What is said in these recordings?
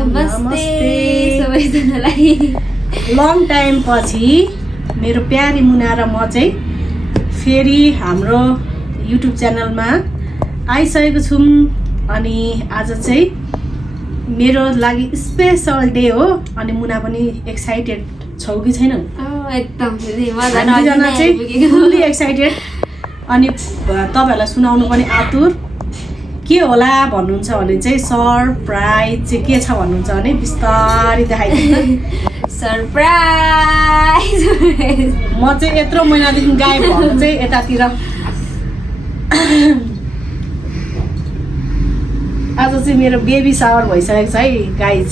नमस्ते सबैजनालाई। Long time पछि मेरो प्यारी मुना र म चाहिँ फेरि हाम्रो युट्युब च्यानलमा आइसकेको छौँ। अनि आज चाहिँ मेरो लागि स्पेसल डे हो। अनि मुना पनि एक्साइटेड छौ कि छैनौ? एकदम दुईजना चाहिँ फुल्ली एक्साइटेड। अनि तपाईँहरूलाई सुनाउनु पनि आतुर। के होला भन्नुहुन्छ भने चाहिँ सरप्राइज चाहिँ के छ भन्नुहुन्छ भने बिस्तारै देखाइदिन्छु। सरप्राइज। म चाहिँ यत्रो महिनादेखि गायब भएको चाहिँ यतातिर आज चाहिँ मेरो बेबी सावर भइसकेको छ है गाइज।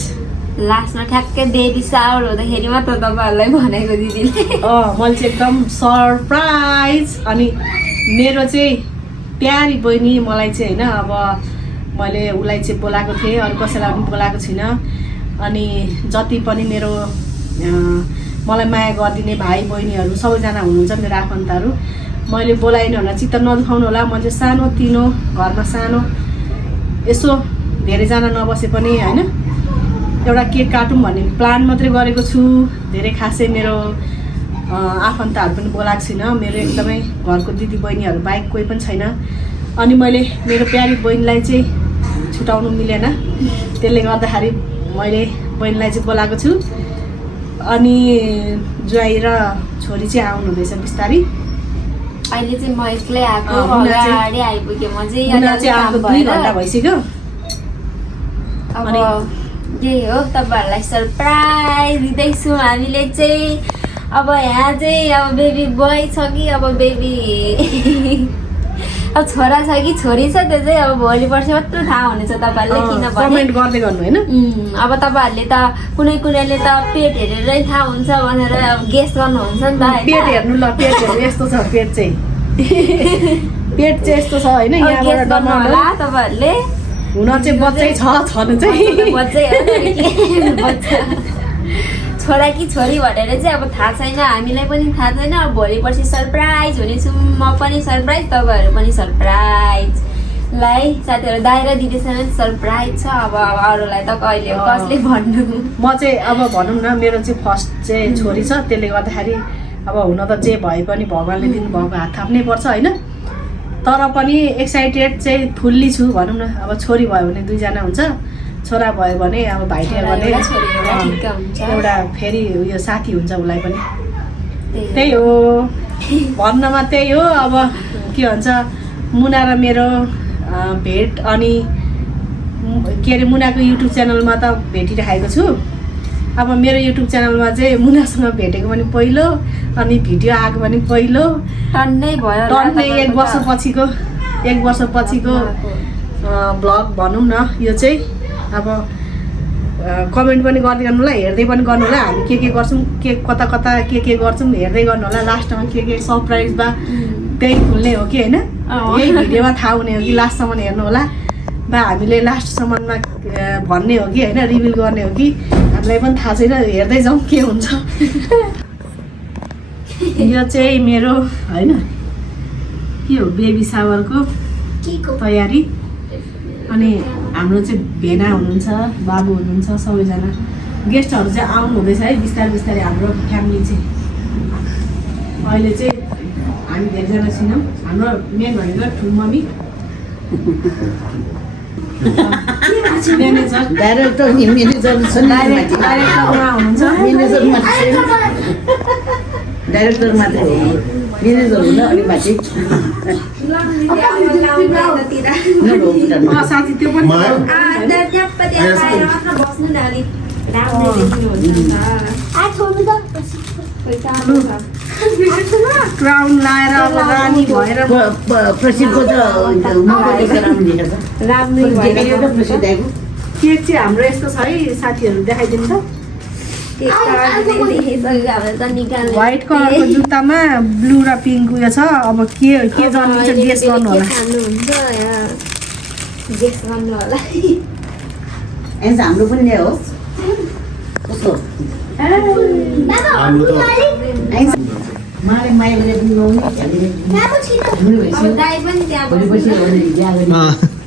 लास्टमा ठ्याक्कै बेबी सावर हुँदाखेरि मात्र तपाईँहरूलाई भनेको दिदीले। मैले चाहिँ एकदम सरप्राइज। अनि मेरो चाहिँ प्यारी बहिनी मलाई चाहिँ होइन, अब मैले उसलाई चाहिँ बोलाएको थिएँ, अरू कसैलाई पनि बोलाएको छुइनँ। अनि जति पनि मेरो मलाई माया गरिदिने भाइ बहिनीहरू सबैजना हुनुहुन्छ मेरो आफन्तहरू, मैले बोलाइनँ होला, चित्त नदुखाउनु होला। म चाहिँ सानो तिनो घरमा सानो यसो धेरैजना नबसे पनि होइन एउटा केक काटौँ भन्ने प्लान मात्रै गरेको छु। धेरै खासै मेरो आफन्तहरू पनि बोलाएको छुइनँ। मेरो एकदमै घरको दिदी बहिनीहरू बाहेक कोही पनि छैन। अनि मैले मेरो प्यारी बहिनीलाई चाहिँ छुटाउनु मिलेन, त्यसले गर्दाखेरि मैले बहिनीलाई चाहिँ बोलाएको छु। अनि ज्वाइँ र छोरी चाहिँ आउनु हुँदैछ बिस्तारै। अहिले चाहिँ म एक्लै आएको, अगाडि आइपुगेँ म चाहिँ। 2 घन्टा भइसक्यो। अब यही हो, तपाईँहरूलाई सरप्राइज दिँदैछु हामीले चाहिँ। अब यहाँ चाहिँ अब बेबी बोय छ कि अब बेबी अब छोरा छ कि छोरी छ, त्यो चाहिँ अब भोलि पर्सि मात्र थाहा हुनेछ तपाईँहरूले। किनभने कमेन्ट गर्दै गर्नु होइन। अब तपाईँहरूले त कुनैले त पेट हेरेरै थाहा हुन्छ भनेर गेस गर्नुहुन्छ नि त। पेट हेर्नु ल, पेट हेर्नु यस्तो छ, पेट चाहिँ पेट चाहिँ यस्तो छ होइन। गेस गर्नु होला तपाईँहरूले। हुन चाहिँ बच्चै छनु चाहिँ बच्चा छोरा कि छोरी भनेर चाहिँ अब थाहा छैन, हामीलाई पनि थाहा छैन। अब भोलि पर्सि सरप्राइज हुनेछु, म पनि सरप्राइज, तपाईँहरू पनि सरप्राइज। लाई साथीहरू दाइ र दिदीसँग सरप्राइज छ। अब अरूलाई त कहिले कसले भन्नु। म चाहिँ अब भनौँ न, मेरो चाहिँ फर्स्ट चाहिँ छोरी छ, त्यसले गर्दाखेरि अब हुन त जे भए पनि भगवान्ले दिनुभएको हात थाप्नै पर्छ होइन। तर पनि एक्साइटेड चाहिँ फुल्ली छु भनौँ न। अब छोरी भयो भने 2जना हुन्छ, छोरा भयो भने अब भाइटिया भने एउटा फेरि उयो साथी हुन्छ उसलाई पनि। त्यही हो भन्नमा, त्यही हो। अब के भन्छ, मुना र मेरो भेट अनि के अरे मुनाको युट्युब च्यानलमा त भेटिराखेको छु। अब मेरो युट्युब च्यानलमा चाहिँ मुनासँग भेटेको पनि पहिलो, अनि भिडियो आएको पनि पहिलो। टन्नै भयो, टन्नै 1 वर्षपछिको भ्लग भनौँ न यो चाहिँ। अब कमेन्ट पनि गर्दै गर्नु होला, हेर्दै पनि गर्नु होला। हामी के गर्छौँ, कता के गर्छौँ हेर्दै गर्नु होला। लास्टमा के सरप्राइज बा त्यही खुल्ने हो कि होइन, यही भिडियोमा थाहा हुने हो कि लास्टसम्म हेर्नु होला। बा हामीले लास्टसम्ममा भन्ने हो कि होइन, रिभिल गर्ने हो कि हामीलाई पनि थाहा छैन। हेर्दै जाउँ के हुन्छ। यो चाहिँ मेरो होइन के हो, बेबी सावरको तयारी। अनि हाम्रो चाहिँ भेना हुनुहुन्छ, बाबु हुनुहुन्छ, सबैजना गेस्टहरू चाहिँ आउनु हुँदैछ है बिस्तारै हाम्रो फ्यामिली चाहिँ। अहिले चाहिँ हामी धेरैजना छैनौँ। हाम्रो मेन भनेको ठुलो मम्मी, म्यानेजर, डाइरेक्टर हुनुहुन्छ, डाइरेक्टर मात्रै हो, म्यानेजर हुन अनि माथि साथी त्यो पनि क्राउन लाएर अब रानी भएर प्रसिद्धको त केक चाहिँ हाम्रो यस्तो छ है साथीहरू, देखाइदिनु त। व्हाइट कलरको जुत्तामा ब्लू र पिङ्क उयो छ। अब के जन्मिन्छ गेस गर्नु होला। हाम्रो पनि ल्यायो हो कस्तो माले माइले पनि दाइ पनि त्यहाँ भोलिपछि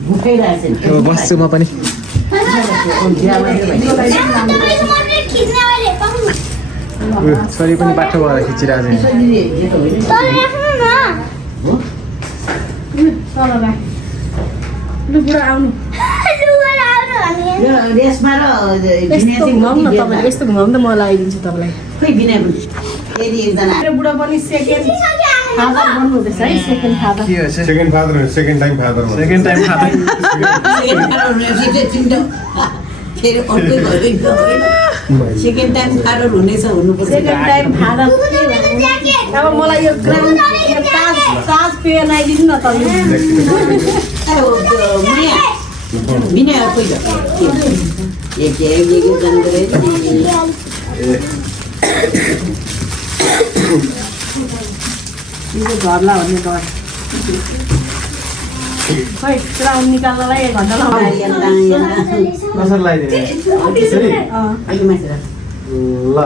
भुकै रहेछ बस्छु म पनि। छोरी पनि बाटो भएर खिचिरहेको छ बुढा आउनु रेसमा र यस्तो घुमाउनु न तपाईँले यस्तो घुमाउनु त म लगाइदिन्छु तपाईँलाई खै बिना फेरि एकजना मेरो बुढा पनि सेकेन्ड फादर बन्नुहुँदैछ है सेकेन्ड फादर के हो second father second time father second time खाँदै फेरि अर्कै भयो सेकेन्ड टाइम फादर हुनेछ हुनुपर्छ सेकेन्ड टाइम फादर अब मलाई यो ग्राउन्ड ताज पेय लगाइदिनु न तपाईँले बिना कोही एक जानकारी घरला भन्ने घर खै ग्राउन्ड निकाल्नलाई 1 घन्टा लाग्यो कसरी लगाइदिने ल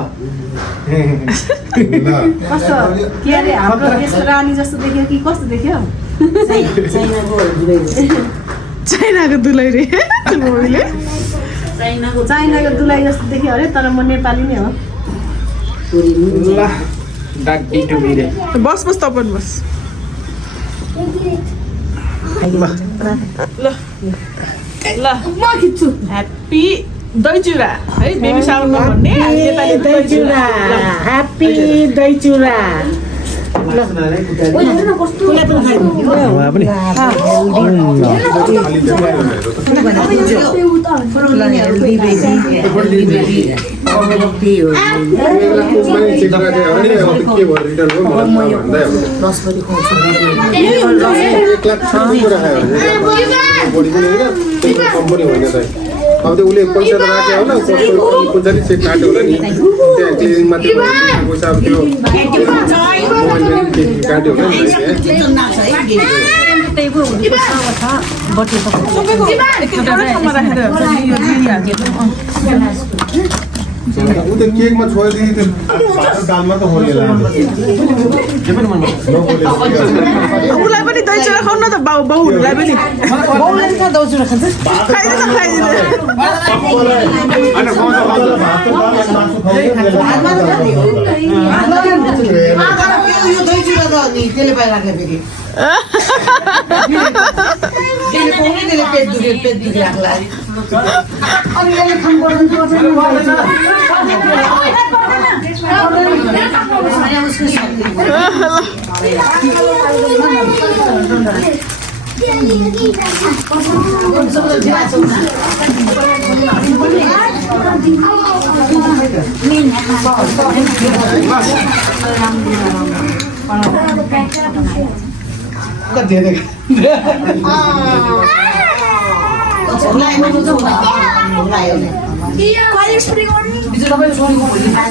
कस्तो के अरे हाम्रो देशको रानी जस्तो देख्यो कि कस्तो देख्यो चाइनाको दुलै रे मम्मीले चाइनाको दुलै जस्तो देख्यो अरे तर म नेपाली नै हो ल डाक डिटो मिरे बस बस तपाईँ बस ल ल म खिच्छु ह्याप्पी दही चिउरा है बेबी साउन्ड भन्ने नेपाली दही चिउरा ह्याप्पी दही चिउरा अब त्यो उसले पैसा त राख्यो होला कुन चाहिँ चेक काट्यो होला नि त्यहाँ क्लिनिङ मात्रै पैसा अब त्यो काट्यो होला नि ऊ त केकमा छोडिदिए त्यो दालमा त होलिएला उसलाई पनि दही चिउरा खाउँ न त बाउहरूलाई पनि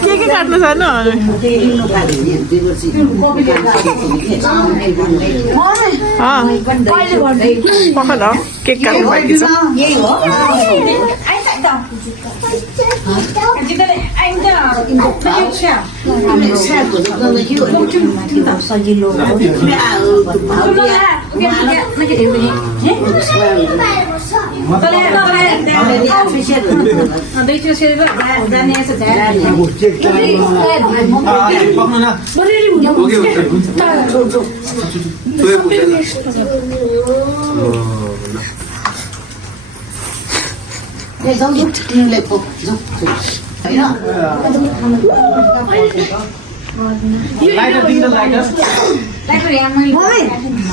के काट्नु सानो पखल हो केक काट्नु बाँकी छ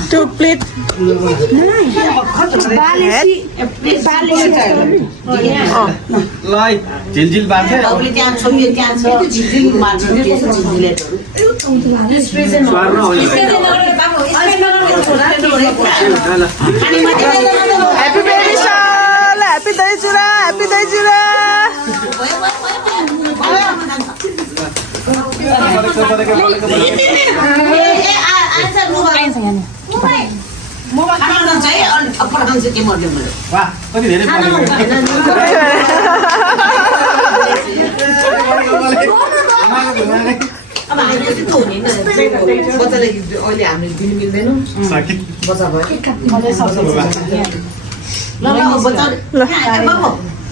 त्यो प्लेट झिलझिल बाँध्छ ह्याप्पी बेबी साल ह्याप्पी दही चिउरा ह्याप्पी दही चिउरा कति धेरै अब हामीले त्यस्तो हुने नि बच्चालाई अहिले हामीले दिनु मिल्दैन बच्चा भयो ल ल बच्चा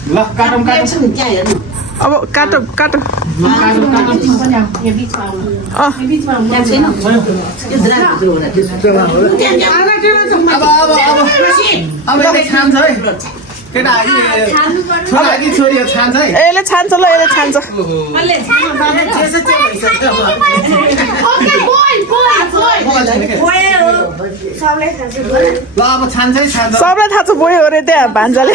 ल काटौँ प्लेट छ नि त्यहाँ हेर्नु अब काटो काटो त्यहाँ छैन यो द्राक्षको एउटा अब यसले छान्छ है केटा छोरा कि छोरी हो छान्छ है यसले छान्छ ल यसले छान्छ ल अब छान्छ है छान्छ सबलाई थाहा छ बोयो अरे त्यहाँ भान्जाले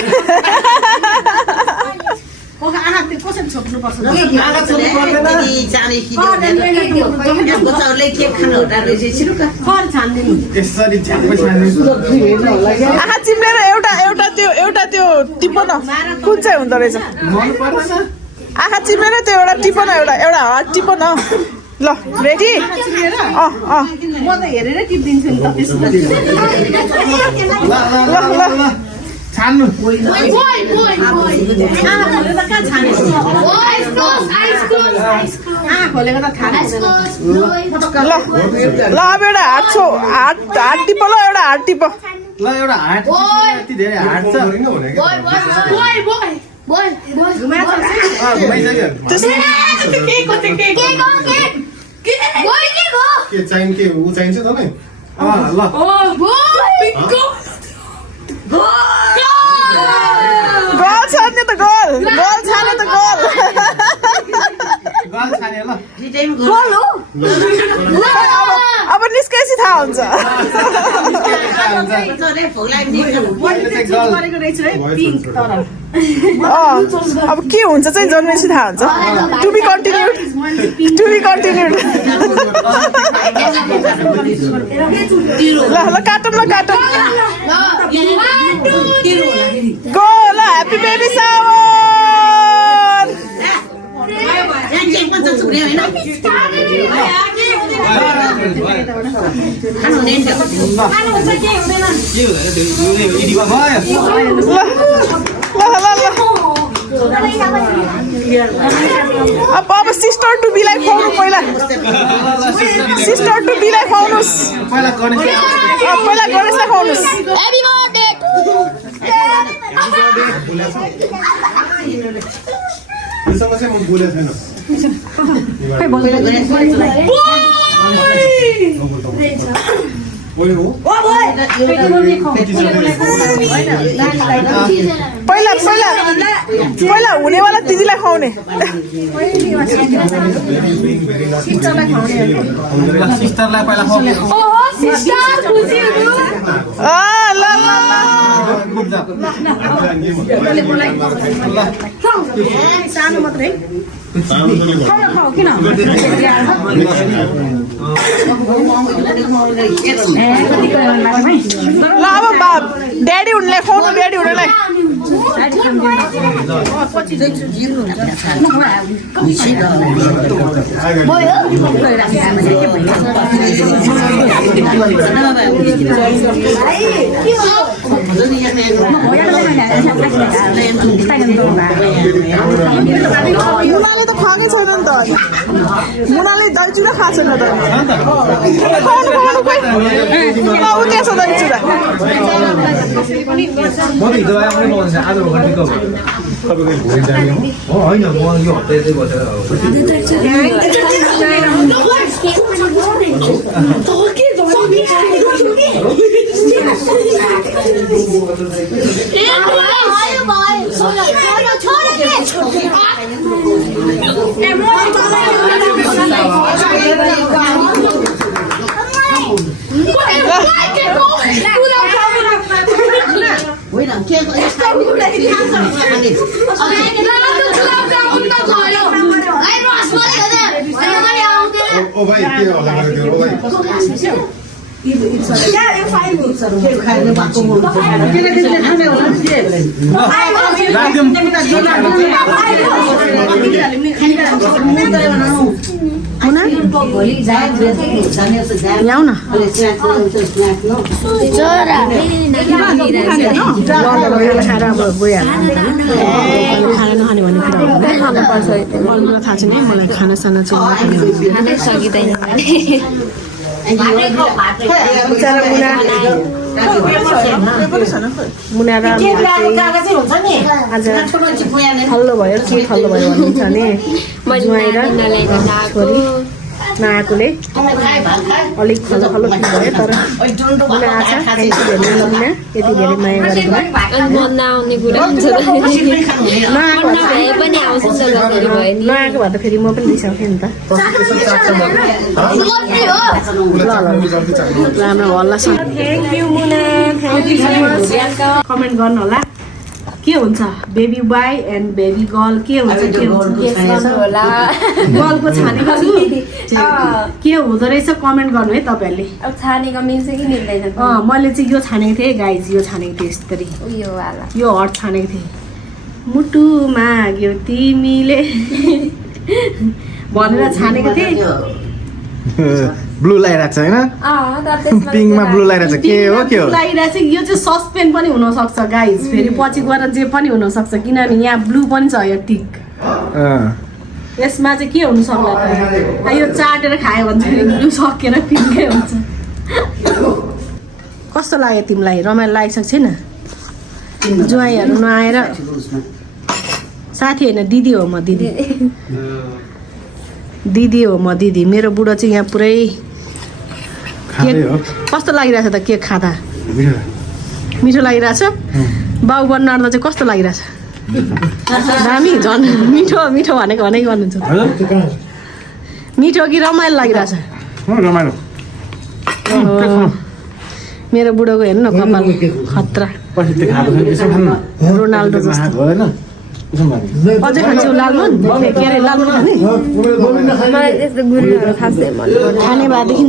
बच्चाहरूले के खानु होला रहेछ यसरी झ्याप्पै छान्ने आँखा चिम्लेर एउटा एउटा त्यो टिपो न कुन चाहिँ हुँदो रहेछ मन पर्दैन आँखा चिम्लेर त्यो एउटा टिपो न एउटा हात टिपो न ल रेडी म त हेरेर टिपिदिन्छु नि ल छान्नु खोलेको त थाहा ल अब एउटा हात टिपो ल एउटा हात टिपो ल एउटा हाट यति धेरै हाट छ घुमाइसक्यो के चाहिन्छ के ऊ चाहिन्छ तपाईँ ल गोल छान्ने त गोल छाने त गोल गाल छाने ल अब निस्केपछि थाहा हुन्छ गरेको रहेछु है पिङ्क तर अब के हुन्छ चाहिँ जन्मेपछि थाहा हुन्छ टु बी कन्टिन्युड ल काटौँ गो ल ह्याप्पी बेबी सावर अब सिस्टर टु बीलाई खुवाउनु पहिला सिस्टर टु बीलाई खुवाउनुहोस् पहिला गणेशलाई खुवाउनुहोस् योसँग चाहिँ म बोलेको छैन पहिला हुनेवाला दिदीलाई खुवाउने सिस्टरलाई पहिला सानो मात्रै ल अब ड्याडी हुनेलाई खुवाउनु ड्याडी हुनेलाई मुनाले त खुवाएकै छैन नि त मुनाले दही चुरा खाएको छैन त ऊ त्यहाँ छ दही चुरा म त हिजो आउने बनाउँछ आज घन्टीको होइन म यो हप्ता यतै बसेर ओ भाइ के होला त्यो ओ भाइ ल्याउ न खाएर अब गइहाल्नु खाना नखाने भन्ने कुरा खानुपर्छ। मलाई थाहा छैन है, मलाई खानासाना चाहिँ सकिँदैन बिचरा मुना मुना र आज हल्लो भयो के हल्लो भयो भन्नुहुन्छ भने ज्वाइँ र छोरी नआएकोले अलिक खल्लो खल्लो फिल भयो तर मुना आछ थ्याङ्क यू भेरी मच मुना यति धेरै माया गरेकोमा नआउने कुरा हुन्छ नआएको भए पनि आउँछ नि त फेरि भयो नि नआएको भए त फेरि म पनि रिसाउँथेँ नि त राम्रो हल्ला thank you Muna thank you so much comment गर्नु होला के हुन्छ baby boy and baby girl के हुन्छ होला गर्लको छानेको छु के हुँदो रहेछ कमेन्ट गर्नु है तपाईँहरूले अब छानेको मिल्छ कि मिल्दैन मैले चाहिँ यो छानेको थिएँ गाइज यो छानेको थिएँ यस्तरी उयो वाला यो हट छानेको थिएँ मुटु माग्यो तिमीले भनेर छानेको थिएँ ब्लू लगाइरहेको छ होइन पिङ्कमा ब्लू लगाइरहेको छ के हो लागिरहेको छ यो चाहिँ सस्पेन्ड पनि हुनसक्छ गाइज फेरि पछि गएर जे पनि हुनसक्छ किनभने यहाँ ब्लू पनि छ यो टिक यसमा चाहिँ के हुनु सक्ला त यो चाटेर खायो भने चाहिँ ब्लू सकेर पिङ्कै हुन्छ कस्तो लाग्यो तिमीलाई रमाइलो लागिसकेको छैन ज्वाइँहरू नआएर साथी होइन दिदी हो म दिदी दिदी हो म दिदी मेरो बुढो चाहिँ यहाँ पुरै कस्तो लागिरहेछ त केक खाँदा मिठो लागिरहेछ बाउ बन्न आँट्दा चाहिँ कस्तो लागिरहेछ दामी झन् मिठो मिठो भनेको गर्नुहुन्छ मिठो कि रमाइलो लागिरहेछ रमाइलो मेरो बुढोको हेर्नु न कपाल खतरा रोनाल्डो जस्तो अझै खान्छौ लालमोहन के अरे लालमोहन मलाई त्यस्तो गुलियोहरू खासै मन खाने भएदेखि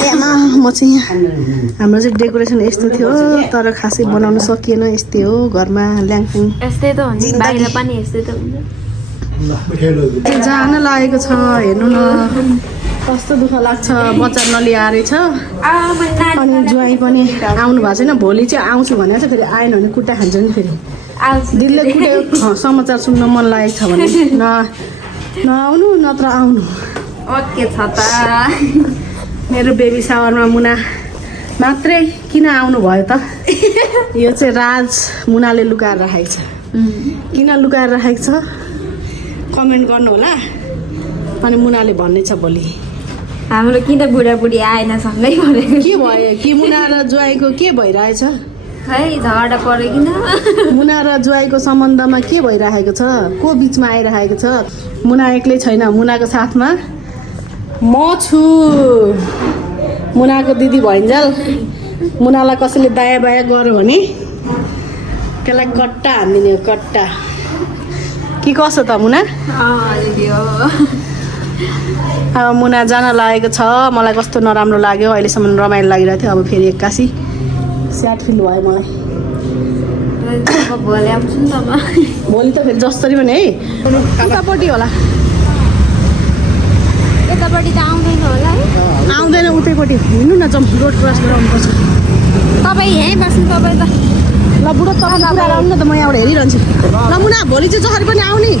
आयामा म चाहिँ यहाँ हाम्रो चाहिँ डेकोरेसन यस्तो थियो तर खासै बनाउन सकिएन यस्तै हो घरमा ल्याङपुङ यस्तै त हुन्छ बाहिर पनि यस्तै त हुन्छ जान लागेको छ हेर्नु न कस्तो दुःख लाग्छ बच्चा नलिएर छ अनि ज्वाइँ पनि आउनु भएको छैन भोलि चाहिँ आउँछु भनेर चाहिँ फेरि आएन भने कुट्टा खान्छ नि फेरि दिलले कुटेको समाचार सुन्न मन लागेको छ भने नआउनु नत्र आउनु ओके छ त मेरो बेबी सावरमा मुना मात्रै किन आउनु भयो त यो चाहिँ राज मुनाले लुकाएर राखेको छ किन लुकाएर राखेको छ कमेन्ट गर्नु होला अनि मुनाले भन्ने छ भोलि हाम्रो किन बुढाबुढी आएन सँगै भनेको के भयो कि मुना र ज्वाइँको के भइरहेछ खै झगडा पऱ्यो किन मुना र ज्वाइँको सम्बन्धमा के भइरहेको छ को बिचमा आइरहेको छ मुना एक्लै छैन मुनाको साथमा म छु मुनाको दिदी भइन्जेल मुनालाई कसैले दायाँ बायाँ गर्यो भने त्यसलाई कट्टा हानिदिने कट्टा के कसो त मुना अब मुना जान लागेको छ मलाई कस्तो नराम्रो लाग्यो अहिलेसम्म रमाइलो लागिरहेको थियो अब फेरि एक्कासी स्याड फिल भयो मलाई भोलि आउँछु नि त म भोलि त फेरि जसरी पनि है उतापट्टि होला यतापट्टि त आउँदैन होला है आउँदैन उतैपट्टि हिँड्नु न जाउँ रोड क्रस गराउनुपर्छ तपाईँ यहीँ बस्नु तपाईँ त ल बुढो तपाईँ पुऱ्याएर आउनु न त म यहाँबाट हेरिरहन्छु ल मुना भोलि चाहिँ जसरी पनि आउने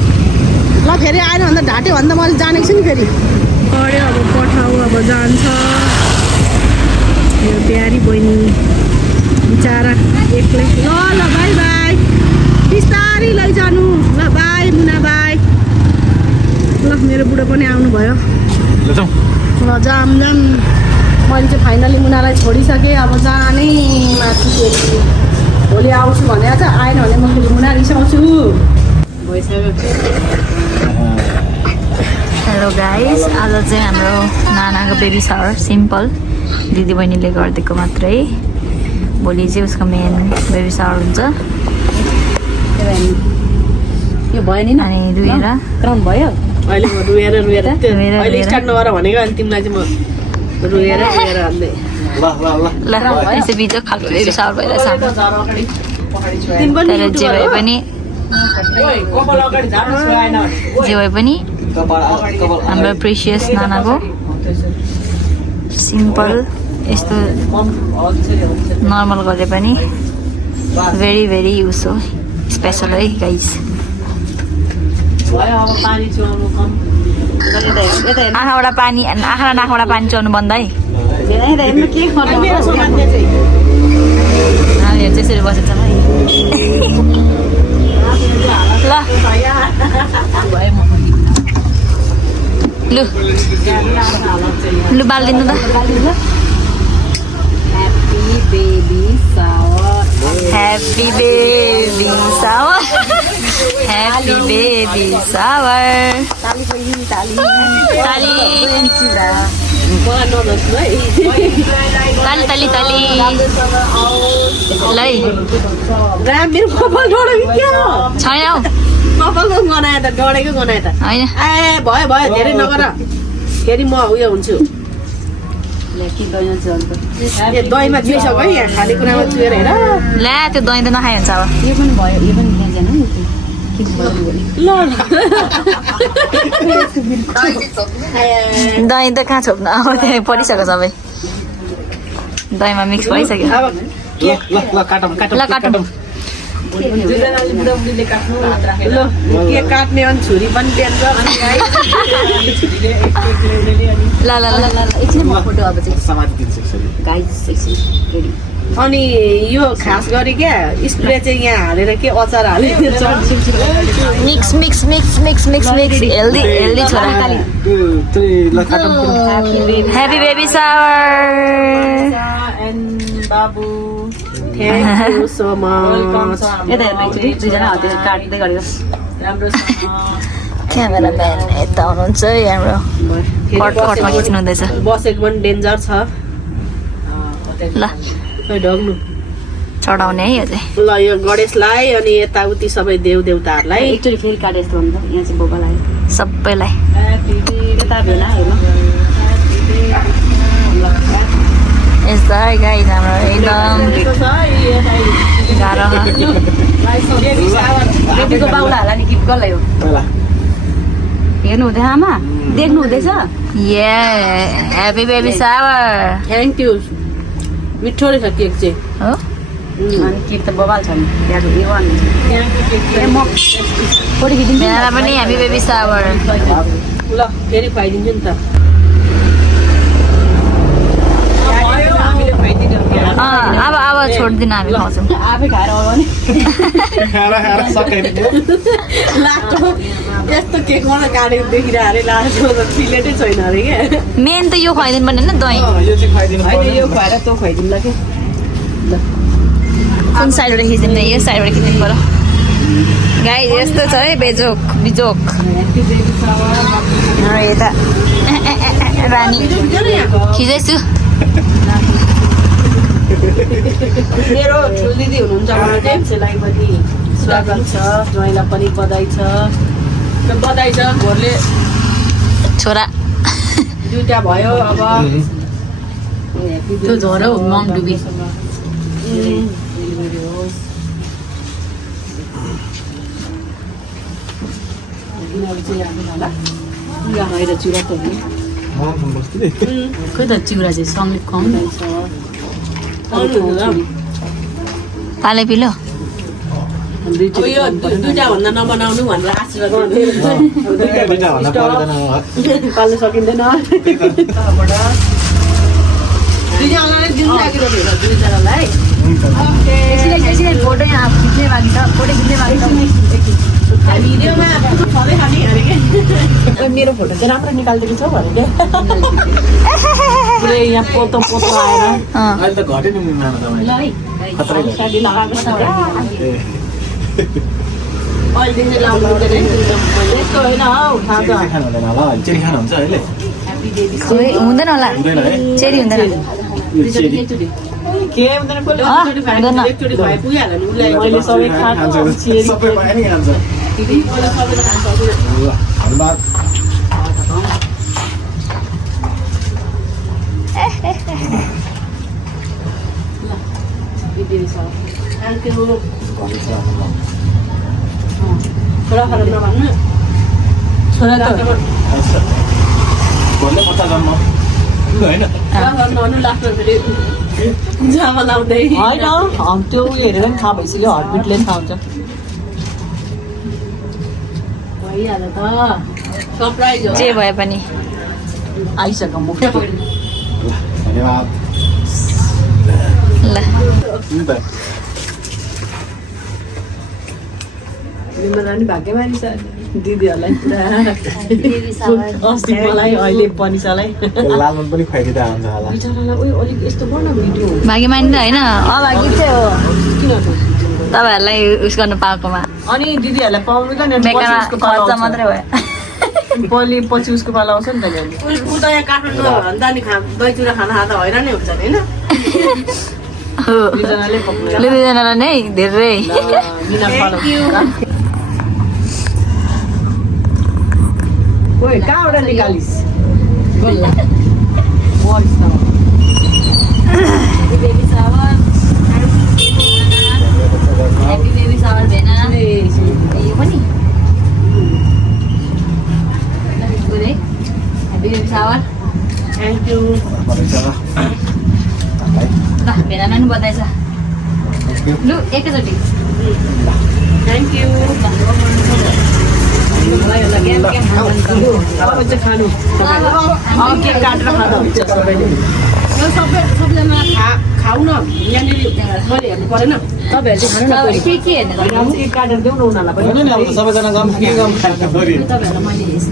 ल फेरि आएन भन्दा ढाट्यो भन्दा मैले जानेको छु नि फेरि पढ्यो अब पठाऊ अब जान्छ मेरो प्यारी बहिनी बिचरा एक्लै ल ल बाई बाई बिस्तारै लैजानु ल बाई मुना बाई ल मेरो बुढो पनि आउनुभयो ल जाम जाम मैले चाहिँ फाइनली मुनालाई छोडिसकेँ अब जानै माथि भोलि आउँछु भनेर चाहिँ आएन भने म फेरि मुना रिसाउँछु हेलो गाइस आज चाहिँ हाम्रो नानाको बेबी सावर सिम्पल दिदीबहिनीले गरिदिएको मात्रै भोलि चाहिँ उसको मेन बेबी सावर हुन्छ यो भयो नि अनि रुएर ग्राउन्ड भयो अहिले म रुएर अहिले स्टार्ट नगर भनेको अनि तिमीलाई चाहिँ म रुएर हाल्दै ल त्यसै बिजो खालको बेबी सावर भइरहेछ तर जे भए पनि हाम्रो प्रेसियस नानाको सिम्पल यस्तो नर्मल गरे पनि भेरी भेरी युज हो स्पेसल है गाइस भयो अब पानी चुहाउनु कम आँखाबाट पानी आँखा र नाकबाट पानी चढ्नु बन्द है मेरो सामान चाहिँ नानीहरू चाहिँ यसरी बसेछ है ल लु लु बालिदिनु त Happy baby shower. Happy baby shower. Tali. Lai. मेरो कपाल डढेको क्या हो छैन हौ कपालको गनाए त डढेको गनाए त होइन ए भयो धेरै नगर फेरि म उयो हुन्छु ए दहीमा चुइसक्यो है यहाँ खानेकुरामा चुएर हेर ला त्यो दही त नखाइ हुन्छ अब दही त कहाँ छोप्नु अब त्यहाँ परिसक्यो सबै दहीमा मिक्स भइसक्यो अब ल काटौँ ल काटौँ ल के काट्ने अनि छुरी पनि दिन्छ ल ल ल एकछिन म फोटो अब चाहिँ अनि यो खास गरी क्या स्प्रे चाहिँ यहाँ हालेर के अचार हालेर mix mix mix mix mix mix healthy healthy छोरा ह्याप्पी बेबी सावर बाबु thank you so much cameraman यता हुनुहुन्छ है हाम्रो कटमा खिच्नु हुँदैछ बसेको पनि डेन्जर छ ल खै ढग्नु चढाउने है यो चाहिँ ल यो गणेशलाई अनि यताउति सबै देव देवताहरूलाई एकचोटि फेरि काटे यस्तो हुन्छ यहाँ चाहिँ बोका लाग्यो सबैलाई यस्तो है गाइस हाम्रो एकदम गाह्रो बेबीको बाउलाहरूलाई नि गिफ्ट गर्ला यो हेर्नु हुँदैन आमा देख्नु हुँदैछ ये happy baby shower thank you मिठो रहेछ केक चाहिँ हो अनि केक त बबाल छ नि त्यहाँको मेरा पनि ह्याप्पी बेबी सावर ल फेरि खुवाइदिन्छु नि त अब छोड्दिन हामी खाउँछौँ आफै खाएर आउने लास्टमा यस्तो केक मलाई काटेको देखिरहेको अरे लास्टमा त प्लेटै छैन अरे क्या मेन त यो खुवाइदिनु पर्ने होइन दही होइन यो खुवाएर तँ खुवाइदिउँला कि कुन साइडबाट खिचिदिनु यो साइडबाट खिचिदिनु पर्यो गाई यस्तो छ है बेजोक बिजोक यता रानी खिचैछु मेरो ठुलो दिदी हुनुहुन्छ उहाँ चाहिँ त्यसलाई पनि स्वागत छ ज्वाइँलाई पनि बधाई छ बधाई छ घरले छोरा दुईटा भयो अब त्यो झरो मम डुबी खाएर चुरा त खोइ त चिउरा चाहिँ सँगले खुवाउनु पाले पिलो अब यो दुईटा भन्दा नबनाउनु भनेर आशीर्वाद पाल्नु सकिँदैन दुईजनालाई दिनु लाग्यो दुईजनालाई फोटो यहाँ खिच्ने बाँकी छ फोटो खिच्ने बाँकी छ भिडियोमा सधैँ खाने अरे के मेरो फोटो चाहिँ राम्रो निकालिदिएको छौ भने क्या पुरै यहाँ पोतो पोतो आएर अहिले त घट्यो नि नाना तपाईँ साडी लगाएको छ अहिले लाउनु यस्तो होइन हौ थाहा छ खानु हुँदैन होला चेरी खानु हुन्छ अहिले खोइ हुँदैन होला चेरी हुँदैन के हुँदैन कसले एकचोटि खुवाइ पुगिहाल्यो नि उसलाई मैले सबै सबै पाए नि खान्छ धन्यवाद छोरा खाएर नभन्नु छोरा त भन्दै 50 जन्म होइन नभन्नु लास्टमा फेरि जामा लाउँदै होइन त्यो उयो हेरेर पनि थाहा भइसक्यो हर्टबिटले थाहा हुन्छ भइहाल्यो त सरप्राइज हो जे भए पनि आइसक्यो म धन्यवाद ल हुन्छ तिम्रो नि भाग्यमानी छ दिदीहरूलाई पुरा अस्ति मलाई अहिले पनि चलाई लालमन पनि खुवाइदिँदा हुन्छ होला बिचरालाई उयो अलिक यस्तो गर्न भिडियो भाग्यमानी त होइन अभागी चाहिँ हो किन तपाईँहरूलाई उस गर्न पाएकोमा अनि दिदीहरूलाई पाउनु त नि बेकारमा खर्च मात्रै भयो पछि उसको पाला आउँछ नि त ऊ त यहाँ काठमाडौँ भन्दा नि दही चुरा खाना खाँदा हैरान नै हुन्छ नि होइन हो दुईजनाले पक्नु लु दुईजनालाई नै धेरै मिना पालो ओए कहाँबाट निकालिस् baby shower happy baby shower भेना यो पनि happy baby shower thank you ल भेनालाई पनि बधाई छ लु एकैचोटि थ्याङ्क यू खानु केक काटेर खाँदा हुन्छ सबैले सबैजना खाऊ न यहाँनिर मैले हेर्नु परेन तपाईँहरूले खानु न के हेर्नु केक काटेर देऊ न उनीहरूलाई पनि होइन नि अब त सबैजना गम के गम खानु पऱ्यो तपाईँहरूलाई मैले हेर्छु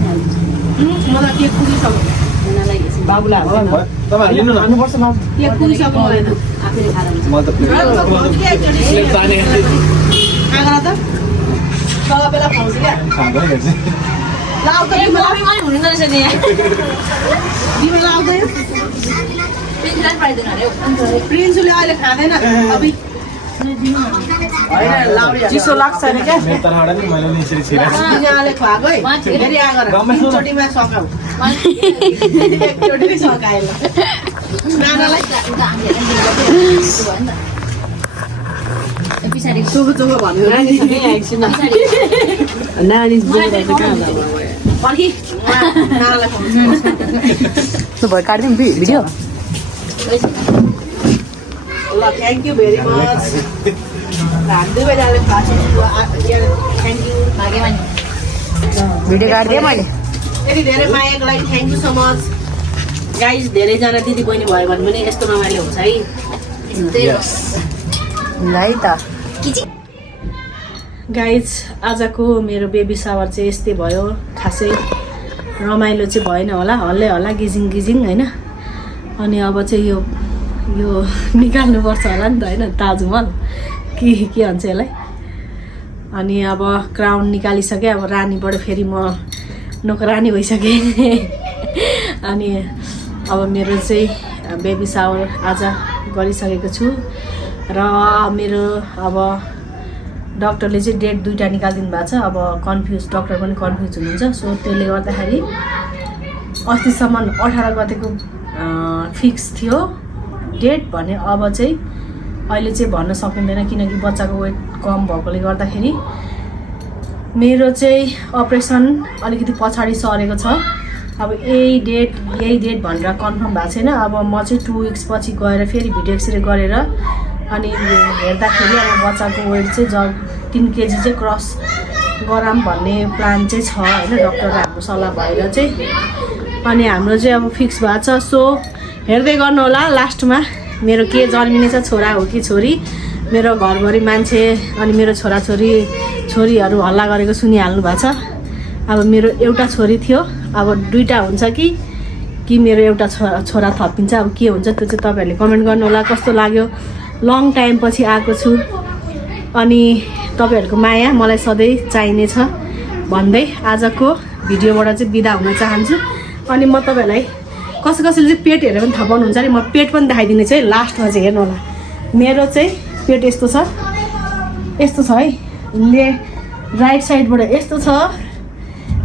मलाई केक पुगिसक्यो बाबुलाई हो न तपाईँहरू लिनु न खानुपर्छ बाबु केक पुगिसक्यो मलाई त आफैले खाएर हुन्छ म त आँगरा त तल बेला खुवाउँछु क्या खाँदैन रहेछ लाउँदैन हुँदैन रहेछ नि बिमाला आउँदैन पिन्चलाई पाइँदैन अरे प्रिन्सुले अहिले खाँदैन अभि होइन लाउरी चिसो लाग्छ अरे क्या मेरो तर्फबाट नि मैले नि यसरी छिराएको छु। यहाँले खुवाएको है फेरि आँगरा एकचोटिमा सकाऊ एकचोटि सकाएन नानालाई पछाडि चोखो चोखो भन्नु नानी पर्खी नानालाई खुवाउँछु भयो काटिदिउँ भिडियो ल थ्याङ्क यू भेरी मच हामी दुवैजनाले खुवाएको थ्याङ्क यू भाग्यमानी भिडियो काटिदिएँ मैले यति धेरै मायाको लागि thank you so much guys धेरैजना दिदी बहिनी भयो भने पनि यस्तो रमाइलो हुन्छ है ल है त गाइज आजको मेरो बेबी सावर चाहिँ यस्तै भयो खासै रमाइलो चाहिँ भएन होला हल्लै हल्ला गिजिङ गिजिङ होइन अनि अब चाहिँ यो निकाल्नुपर्छ होला नि त होइन ताजमहल के भन्छ यसलाई अनि अब क्राउन निकालिसकेँ अब रानीबाट फेरि म नोकरानी भइसकेँ अनि अब मेरो चाहिँ बेबी सावर आज गरिसकेको छु र मेरो अब डक्टरले चाहिँ डेट 2टा निकालिदिनु भएको छ अब कन्फ्युज डक्टर पनि कन्फ्युज हुनुहुन्छ सो त्यसले गर्दाखेरि अस्तिसम्म 18 गतेको फिक्स थियो डेट भने अब चाहिँ अहिले चाहिँ भन्न सकिँदैन किनकि बच्चाको वेट कम भएकोले गर्दाखेरि मेरो चाहिँ अपरेसन अलिकति पछाडि सरेको छ अब यही डेट भनेर कन्फर्म भएको छैन अब म चाहिँ 2 विक्स पछि गएर फेरि भिडियो एक्सरे गरेर अनि हेर्दाखेरि अब बच्चाको वेट चाहिँ 3 केजी चाहिँ क्रस गराम भन्ने प्लान चाहिँ छ होइन डक्टरले हाम्रो सल्लाह भएर चाहिँ अनि हाम्रो चाहिँ अब फिक्स भएको छ सो हेर्दै गर्नु होला लास्टमा मेरो के जन्मिनेछ छोरा हो कि छोरी मेरो घरभरि मान्छे अनि मेरो छोरीहरू हल्ला गरेको सुनिहाल्नु भएको छ अब मेरो एउटा छोरी थियो अब 2टा हुन्छ कि मेरो एउटा छोरा थपिन्छ अब के हुन्छ त्यो चाहिँ तपाईँहरूले कमेन्ट गर्नु होला कस्तो लाग्यो लङ टाइम पछि आएको छु अनि तपाईँहरूको माया मलाई सधैँ चाहिनेछ भन्दै आजको भिडियोबाट चाहिँ बिदा हुन चाहन्छु अनि म तपाईँहरूलाई कसैले चाहिँ पेट हेरेर पनि थाहा पाउनुहुन्छ नि म पेट पनि देखाइदिने छु है लास्टमा चाहिँ हेर्नु होला मेरो चाहिँ पेट यस्तो छ है राइट साइडबाट यस्तो छ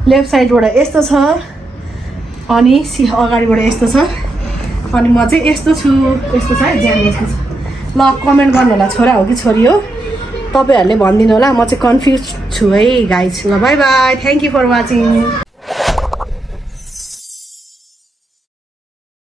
लेफ्ट साइडबाट यस्तो छ अनि अगाडिबाट यस्तो छ अनि म चाहिँ यस्तो छु यस्तो छ है ज्यान यस्तो छ ल कमेन्ट गर्नु होला छोरा हो कि छोरी हो तपाईँहरूले भनिदिनु होला म चाहिँ कन्फ्युज छु है गाइज ल bye bye thank you for watching